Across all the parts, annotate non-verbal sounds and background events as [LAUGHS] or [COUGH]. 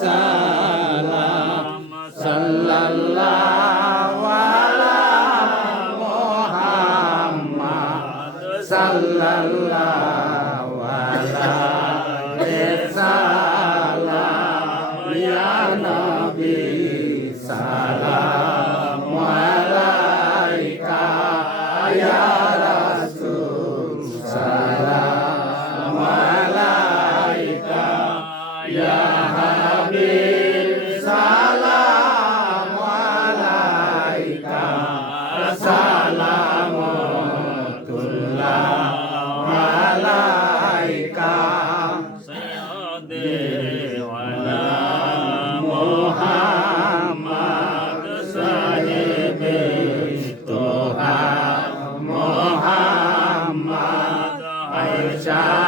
সালাম সাল্লাল্লাহু Yeah.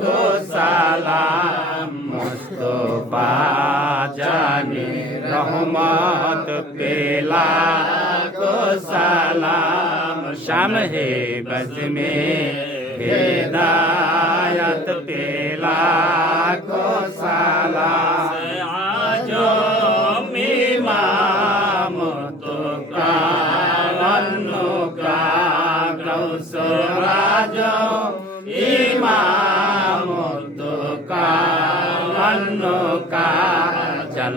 কো সালাম মুস্তফা জানে রহমত পেলা কো সালাম শাম হে বজ মে হেদায়ত পেলা কো সালাম।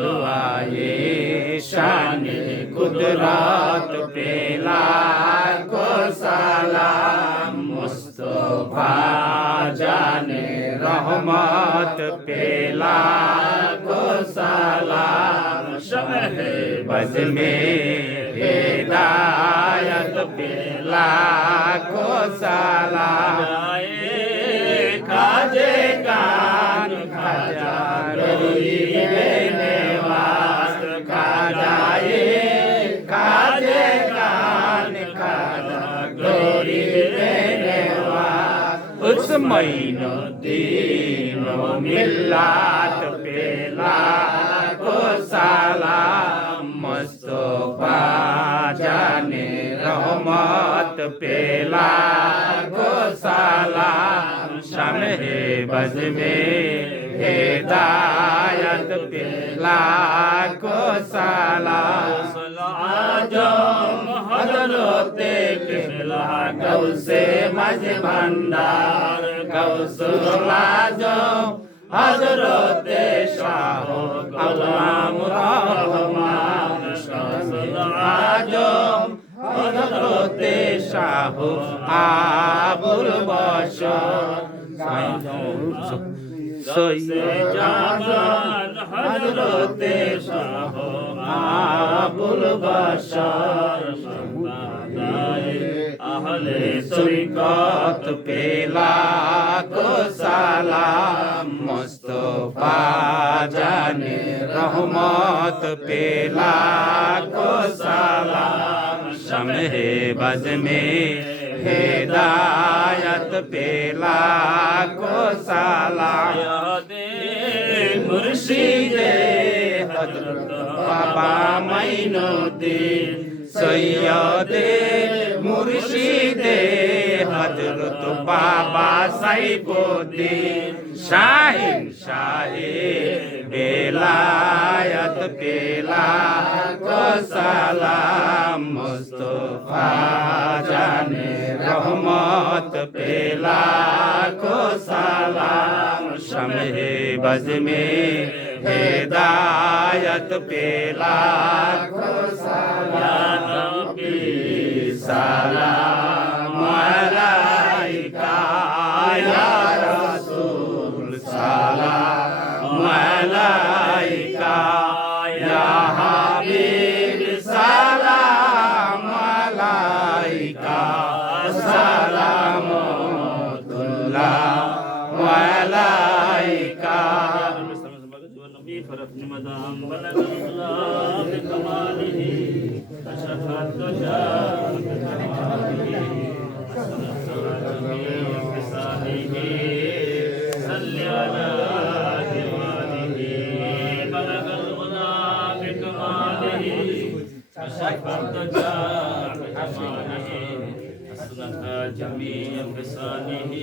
आए शान कुदरत पेला को सलाम मुस्तफा जाने रहमत पेला को सलाम शह बज में عين الدين وملة بلاد سلام مصطفى جاني رحمت हे سلام شمع بزم هدايت بلاد سلام আজম হজরতে কেবলা গৌসে মাঝে ভান্ডার গৌসুল আজম হজরতে শাহ গোলাম রহমান আজম হজরতে শাহ আবুল বশর জামান হজরতে শাহ আবুল বাসার আহলে সৈকত পেলা কো সালাম, মুস্তফা জানে রহমত পেলা কো সালাম, শমহে বজমে হেদায়ত পেলা কো মুর্শিদে হযরত বাবা মাইনুদ্দিন, সৈয়দে মুর্শিদে হজরত বাবা সাইফুদ্দিন, শাহিন শাহে বেলায়ত পেলা কসালাম মুস্তফা জানে রহমত পেলা কসালাম শমহে বজমে हिदायत पे लाखों सलाम पी सलाम मलाइका فرد جامع حسنها جميع حسانه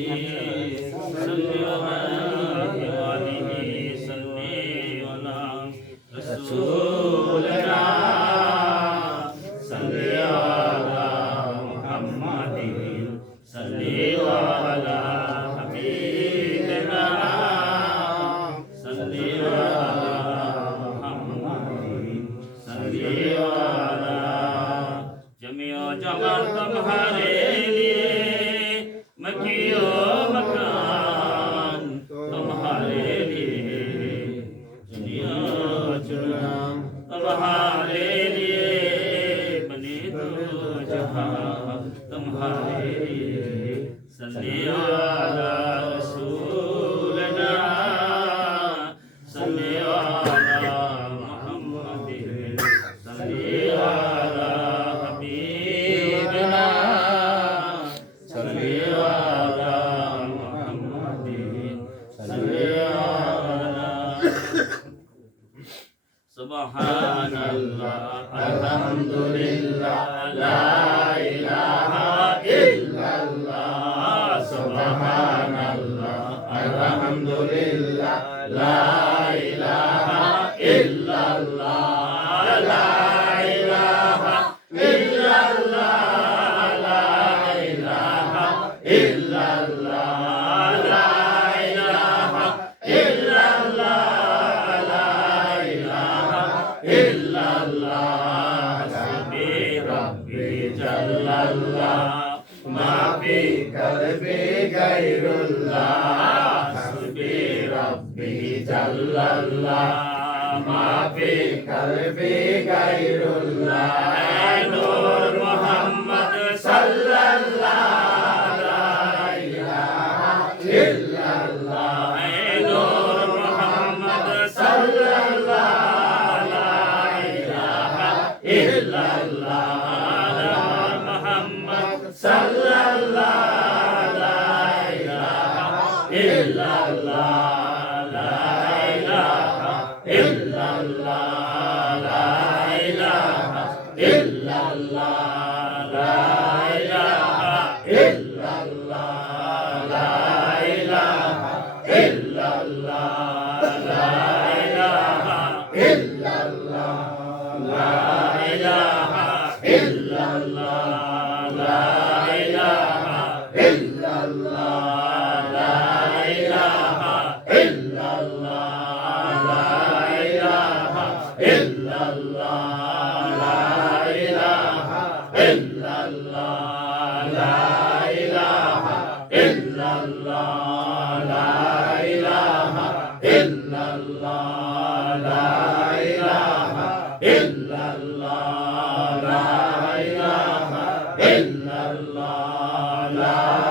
Allah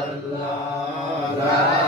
আল্লাহ।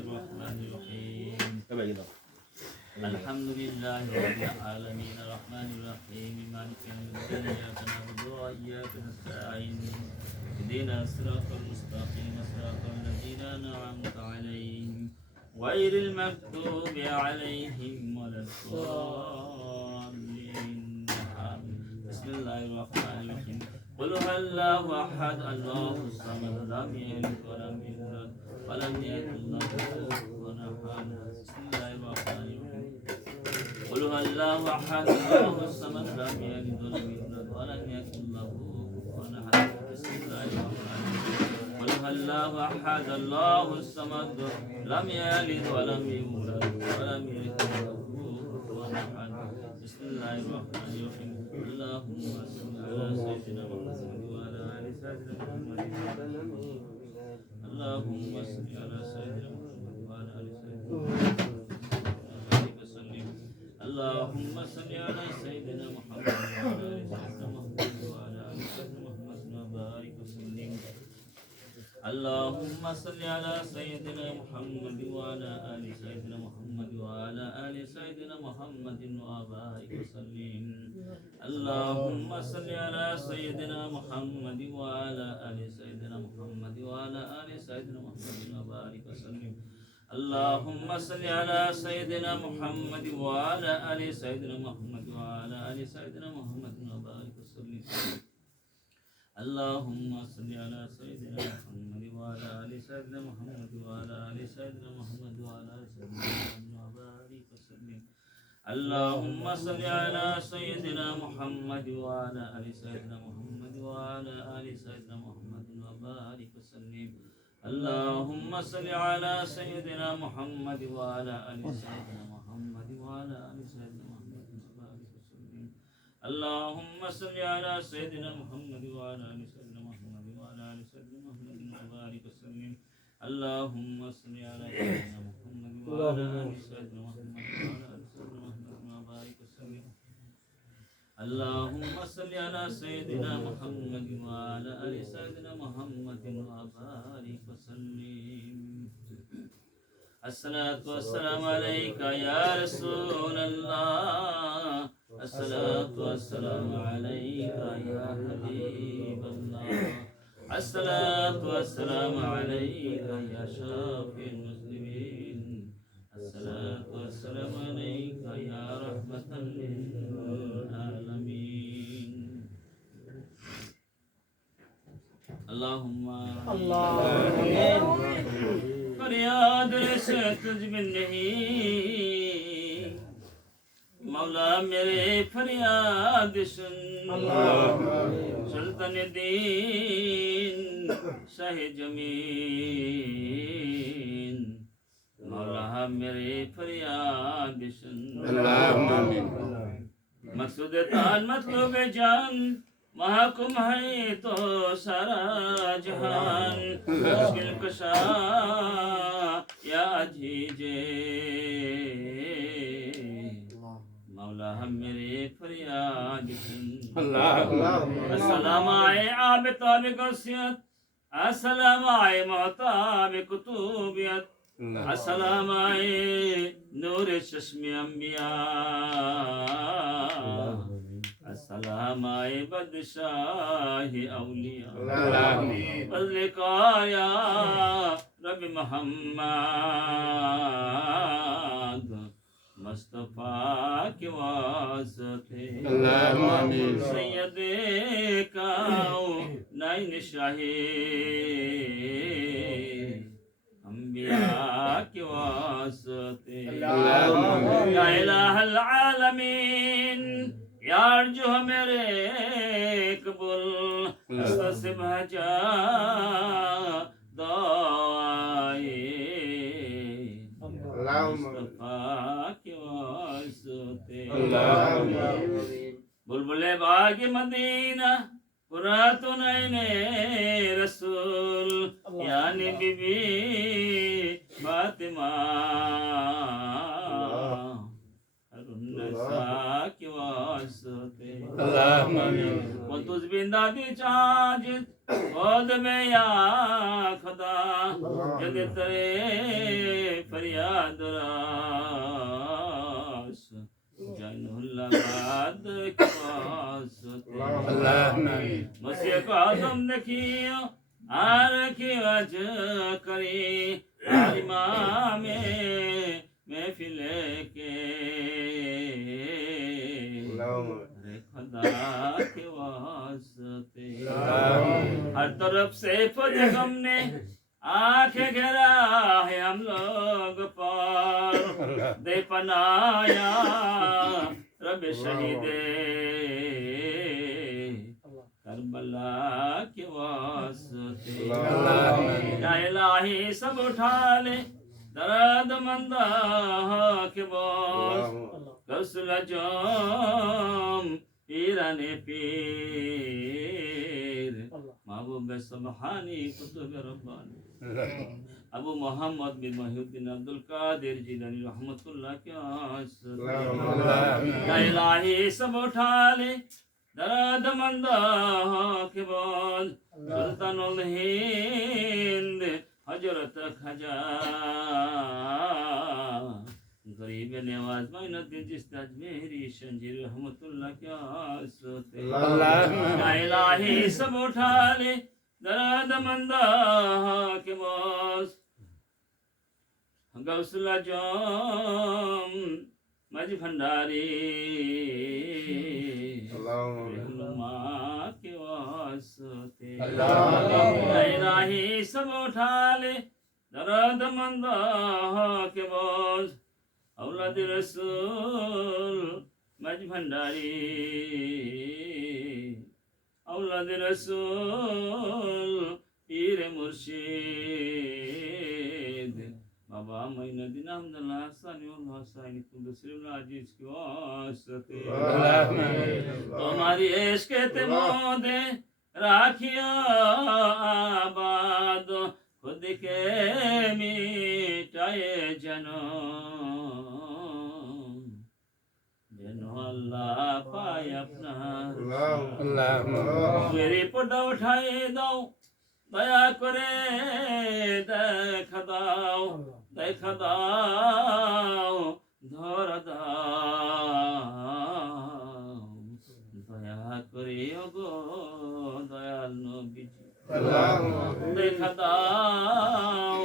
الرحمن الرحيم. الحمد لله رب العالمين. الرحمن الرحيم. مالك يوم الدين. إياك نعبد وإياك نستعين. اهدنا الصراط المستقيم. صراط الذين أنعمت عليهم. غير المكتوب عليهم ولا الضالين. بسم الله الرحمن الرحيم. قل هو الله أحد الله الصمد لم يلد ولم يولد ولم يكن له كفوا أحد. بسم الله الرحمن الرحيم. قل هو الله أحد الله الصمد لم يلد ولم يولد ولم يكن له كفوا أحد. بسم الله الرحمن الرحيم. قل هو الله أحد الله الصمد لم يلد ولم يولد ولم يكن له كفوا الرحمن الرحيم. اللهم صل على سيدنا محمد وعلى ال سيدنا محمد اللهم صل على سيدنا محمد وعلى ال سيدنا محمد وسلم اللهم صل على سيدنا محمد وعلى ال سيدنا محمد وعلى ال سيدنا محمد وبارك وسلم اللهم صل على سيدنا محمد وعلى آل سيدنا محمد وعلى آل سيدنا محمد وبارك وسلم. اللهم صل على سيدنا محمد وعلى آل سيدنا محمد وعلى آل سيدنا محمد وبارك وسلم. اللهم صل على سيدنا محمد وعلى آل سيدنا محمد وعلى آل سيدنا محمد وبارك وسلم. اللهم صل على سيدنا محمد وعلى آل سيدنا محمد وعلى آل سيدنا محمد وعلى ال سيدنا محمد وبارك وسلم. اللهم صل على سيدنا محمد وعلى آل سيدنا محمد وعلى آل سيدنا محمد وبارك وسلم. اللهم صل على سيدنا محمد وعلى آل سيدنا محمد وعلى آل سيدنا اللهم صل على سيدنا محمد وعلى آل سيدنا محمد وعلى آل سيدنا محمد وبارك وسلم. اللهم صل على سيدنا محمد وعلى آل سيدنا محمد وعلى آل سيدنا محمد وبارك وسلم. اللهم صل على سيدنا محمد وعلى آل سيدنا محمد وبارك وسلم. الصلاة والسلام عليك يا رسول الله. الصلاة والسلام عليك يا حبيب الله. الصلاة والسلام عليك يا شافي المسلمين. الصلاة والسلام عليك يا رحمة للعالمين. اللهم फरियाद से तुझ में नहीं मौला मेरे फरियाद सुन सुल्तान दीन शाह जमीन मौला मेरे फरियाद सुन मकसूद तान मतलब जान محکم ہے تو سارا جہان، مشکل کشا، یا جیجے مولا ہم میرے فریاد السلام آئے آب تاب وسیعت السلام آئے محتاب کتوبیت السلام آئے نور چشم انبیاء۔ سلام آئے بدشاہ اولیاء فضل کا یا رب محمد مصطفیٰ کے واسطے سید کا نائن شاہ انبیاء کے واسطے یا الہ العالمین یار جو میرے قبول ہاں۔ سے بھجا دعائے۔ بلبلے باغ مدینہ قرات نین رسول یعنی بی بی فاطمہ۔ النساء حضرتي اللهم میں محفل کے ہر طرف سے غم نے آنکھ گرا ہے ہم لوگ پار۔ دے پنایا رب شہید۔ کربلا کے واسطے۔ الہی سب اٹھا لے درد مندہ ہاں کے باس রসুলজম ইরানে পীর। মাহবুবে সুবহানি কুতুবে রব্বানি। [LAUGHS] আবু মোহাম্মদ বিন মহিউদ্দিন আব্দুল কাদের জিলানি রহমতুল্লাহ কে ইলাহি সব উঠালে। দরদ মন্দ কে বল। সুলতানুল হিন্দ হযরত খাজা। غریب نواز محنت جس تج میری شنجر رحمت اللہ کیا سوتے لا الہی سب اٹھا لے درد مندہ حاکم آس گوس جام مجھ بھنڈاری۔ رحمات سب اٹھا لے درد مندہ کے باز۔ Avlad Resul Mec Bhandari Avlad Resul İre Murşid. Baba Muhyiddin Hamdullah Hasan Yol Hasan Kudüs'ün aciz ki vasıtı Tomari eşk etemode রাখিও আবাদ খুদকে মিটায় জানো আল্লাহ পাই আপনার। মেরে পর্দা উঠাই দাও দয়া করে দেখা দাও দেখা দাও ধর দাও। দয়া করে গো দয়াল নবীজি। দেখা দাও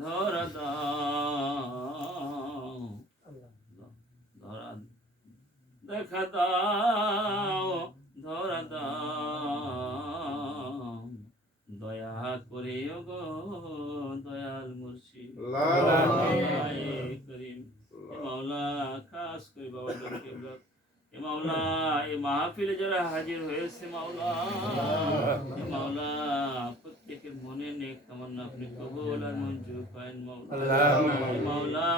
ধর দাও। দেখা দাও ধরা দাও দয়া করে গো দয়াল মুর্শিদ করিম। মাওলা খাস করে বাবা এ মাওলা এই মাহফিলে যারা হাজির হয়েছে মাওলা এ মাওলা প্রত্যেকের মনে নেক তামান্না আপনি কবুল আর মঞ্জুর করেন মাওলা। মাওলা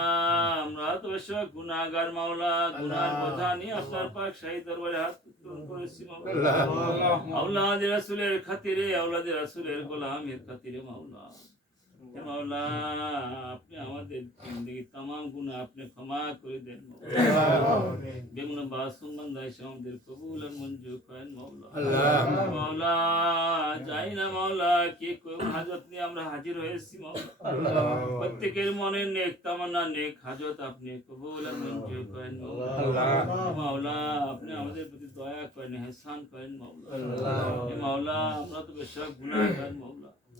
আমরা তো এসব গুনাহগার মাওলা গুনার বোঝা নিয়ে আপনার পাক শাহী দরবারে হাত উত্তোলন করেছি মাওলা। আওলাদ রাসূলের খাতিরে আওলাদ রাসূলের গোলামের খাতিরে মাওলা। মাওলা আপনি আমাদের জিন্দগি তাম গুনাহ আপনি ক্ষমা করে দেন বেগুন বাসুম বান্দাই আমাদের কবুল আর মঞ্জুর করেন মাওলা। মাওলা যাই না মাওলা কে কোন হাজত নিয়ে আমরা হাজির হয়েছি মাওলা। প্রত্যেকের মনে নেক তামান্না নেক হাজত আপনি কবুল আর মঞ্জুর করেন মাওলা। মাওলা আপনি আমাদের প্রতি দয়া করেন হেসান করেন মাওলা। মাওলা আমরা তো বেশক গুনাহগার মাওলা।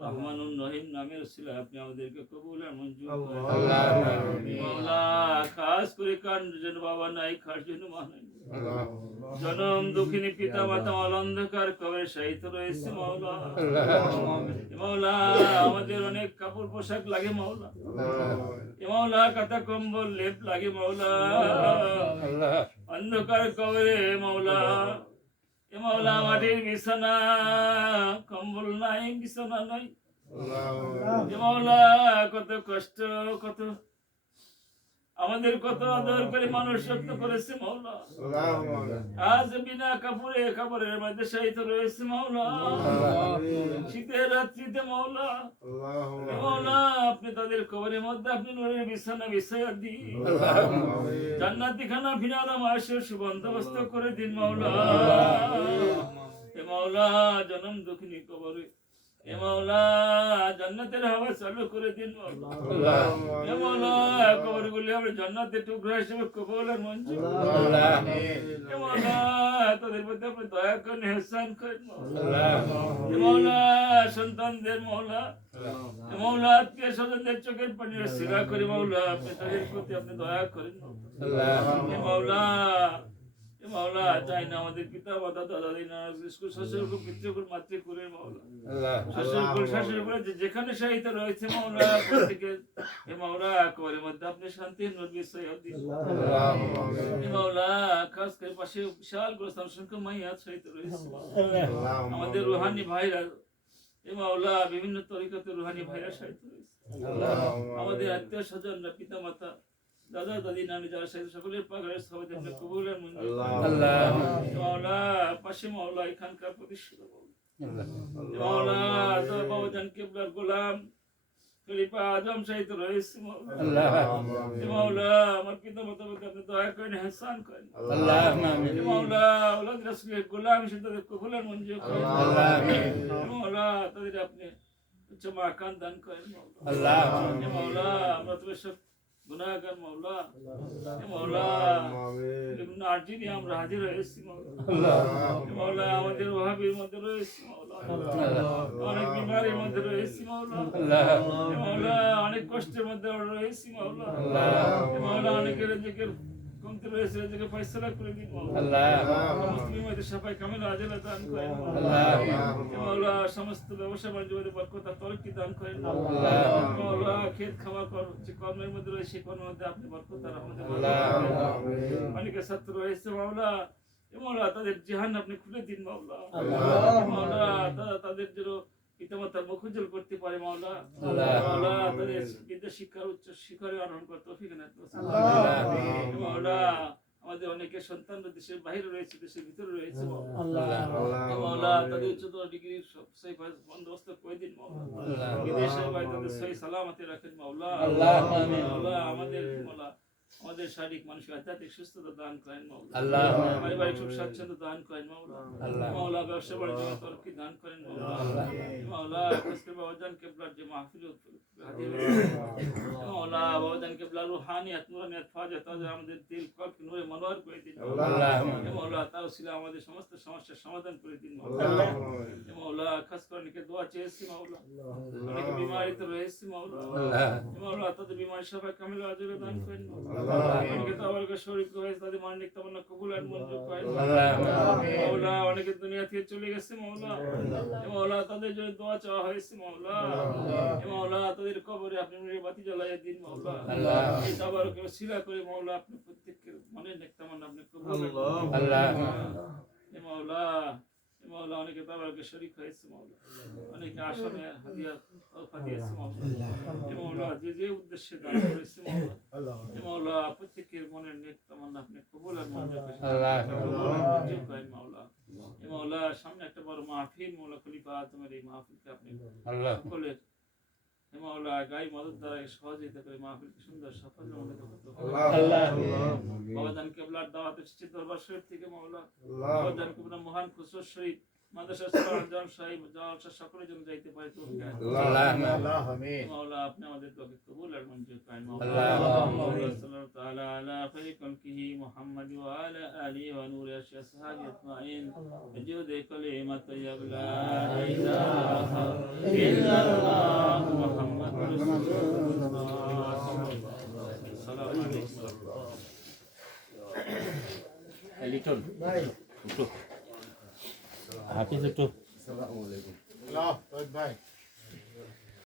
রহমানুর রহিম আপনি আমাদেরকে কবুল আর মঞ্জুর মাওলা খাস করে কান যেন বাবা নাই খার জন্য মা নাই। জনম দুঃখিনী পিতা মাতা অন্ধকার কবে সাহিত্য রয়েছে মাওলা? আমাদের অনেক কাপড় পোশাক লাগে মাওলা। মাওলা কাতা কম্বল লেপ লাগে মাওলা। অন্ধকার কবরে মাওলা? এ মাওলা মাটির বিছানা কম্বল নাই বিছানা নাই। মৌলা কত কষ্ট কত আমাদের কত আদর করে মানুষ সত্য করেছে মাওলা। আজ বিনা কাপড়ে কাপড়ের মধ্যে সাহিত্য রয়েছে মাওলা। শীতের রাত্রিতে মাওলা। মাওলা আপনি তাদের কবরের মধ্যে আপনি নূরের বিছানা বিছাইয়া দিন। জান্নাতি খানা ফিনালা মাসের সুবন্দোবস্ত করে দিন মাওলা। এ মাওলা জনম দুঃখিনী কবরে। এ মাওলা জান্নাতের হাওয়া চালু করে দিন এ মাওলা কবরগুলি আমরা জান্নাতের টুকরা হিসেবে কবল আর মঞ্জুর এ মাওলা তাদের প্রতি আপনি দয়া করেন হেসান করেন এ মাওলা সন্তানদের মাওলা। এ মাওলা আত্মীয় স্বজনদের চোখের পানির সিরা করে মাওলা। আপনি তাদের প্রতি আপনি দয়া করেন। এ মাওলা মাওলা চাই না? আমাদের পিতা মাতা দাদা মাওলা। যেখানে সাহিত্য রয়েছে মাওলা কবরের মধ্যে আপনি শান্তি মাওলা খাস করে পাশে বিশাল গোস্তান সংখ্যা মাইয়া সাহিত্য রয়েছে। আমাদের রুহানি ভাইরা এ মাওলা বিভিন্ন তরিকতে রুহানি ভাইরা সাহিত্য রয়েছে। আমাদের আত্মীয় স্বজনরা পিতা মাতা দাদা দাদি নানি যারা সাহিত্য সকলের পাগারের সবাই আপনি কবুলের মঞ্জুর করুন। মাওলা পাশে মাওলা এখানকার প্রতিষ্ঠিত মাওলা। মাওলা তো বাবাজান কেবলার গোলাম খলিফা আজম সাহিত্য রয়েছে মাওলা। মাওলা আমার পিতা মাতা আপনি দয়া করেন হেসান করেন। এ মাওলা ওলাদ রাসূলের গোলাম হিসেবে তাদের মঞ্জুর করেন। মাওলা তাদের আপনি উচ্চ মাকান দান করেন মাওলা। মাওলা আমরা তো সব গুনাহগার মাওলা। মাওলা বিভিন্ন আর্জি নিয়ে আমরা হাজির হয়েছি মাওলা। আমাদের ওহাবির মধ্যে রয়েছে অনেক বিমারির মধ্যে রয়েছি মাওলা। মাওলা অনেক কষ্টের মধ্যে রয়েছি মাওলা। মাওলা অনেকের কমতে রয়েছে রেজেকে ফয়সালা করে দিন মাওলা মুসলিম মধ্যে সবাই কামিল আজলা দান করেন। মাওলা মাওলা সমস্ত ব্যবসা বাণিজ্য মধ্যে বরকত তরক্কি দান করেন? মাওলা খাওয়া কর যে কর্মের মধ্যে রয়েছে সেই কর্মের মধ্যে আপনি বরকত অনেকে ছাত্র রয়েছে মাওলা তাদের জিহান আপনি খুলে দিন মাওলা মাওলা তাদের যেন পিতামাতার মুখ উজ্জ্বল করতে পারে মাওলা। মাওলা তাদের বিদ্যা শিক্ষার উচ্চ শিখরে আরোহণ করতে তৌফিক মাওলা আমাদের অনেকের সন্তান দেশের বাইরে রয়েছে দেশের ভিতরে রয়েছে। মাওলা তাদের উচ্চতর ডিগ্রির সব বন্দোবস্ত করে দিন মাওলা। বিদেশে তাদের সহি সালামতে রাখেন মাওলা। মাওলা আমাদের মাওলা আমাদের শারীরিক মানসিক আধ্যাত্মিক সুস্থতা দান করেন মাওলা পারিবারিক সুখ স্বাচ্ছন্দ্য দান করেন মাওলা মাওলা ব্যবসা বাণিজ্য তরক্কি দান করেন মাওলা মাওলা বাবাজান কেবলার যে মাহফিল মাওলা বাবাজান রুহানিয়াত নুরানিয়াত আমাদের দিল কল্প নূরে মনোহর করে দিন মাওলা তাও ছিল আমাদের সমস্ত সমস্যার সমাধান করে দিন মাওলা মাওলা খাস করে অনেকে দোয়া চেয়েছি মাওলা। অনেকে বিমারিতে রয়েছে মাওলা। মাওলা তাদের বিমারি সবাই কামিল আজরে দান করেন মাওলা। অনেকে দুনিয়া থেকে চলে গেছে মাওলা এ তাদের জন্য দোয়া চাওয়া হয়েছে মাওলা এ মাওলা তাদের কবরে আপনি বাতি জ্বালাইয়া দিন এই তাবারকে ওসিলা করে মাওলা আপনি প্রত্যেকের মনে নেকতামান আপনি কবুল এ মাওলা এ মাওলা অনেকে তাবারকে শরীক হয়েছে মাওলা অনেকে আসামে হাদিয়া দিয়েছে মাওলা এ মাওলা যে যে উদ্দেশ্যে দান করেছে মাওলা এ মাওলা প্রত্যেকের মনের নেকতামান আপনি কবুল আর মঞ্জুর করেন মঞ্জুর করেন মাওলা এ মাওলা সামনে একটা বড় মাহফিল মাওলা খলিফা তোমার এই মাহফিলকে আপনি সকলের মাওলা গাই মদত দ্বারা সহযোগিতা করে মাহফিলকে সুন্দর মনে করতে কেবলার দাওয়াত এসেছে দরবার শরীফ থেকে মাওলা। মহান খুসরো শরীফ। মাদ্রাসার সালাম সাহেব জলসা সকলের জন্য যাইতে পারে আল্লাহ আমিন মাওলা আপনি আমাদের তৌফিক কবুল আর মঞ্জুর করেন আল্লাহ সাল্লাল্লাহু তাআলা আলা খায়রি কলকিহি মুহাম্মদ ওয়া আলা আলিহি ওয়া নূরি আসহাবি আজমাইন জুদে কলিমাত তাইয়্যিব লা ইলাহা ইল্লাল্লাহ মুহাম্মাদুর রাসূলুল্লাহ সাল্লাল্লাহু আলাইহি ওয়া সাল্লাম লিটন ভাই হাফিজ একটু bye.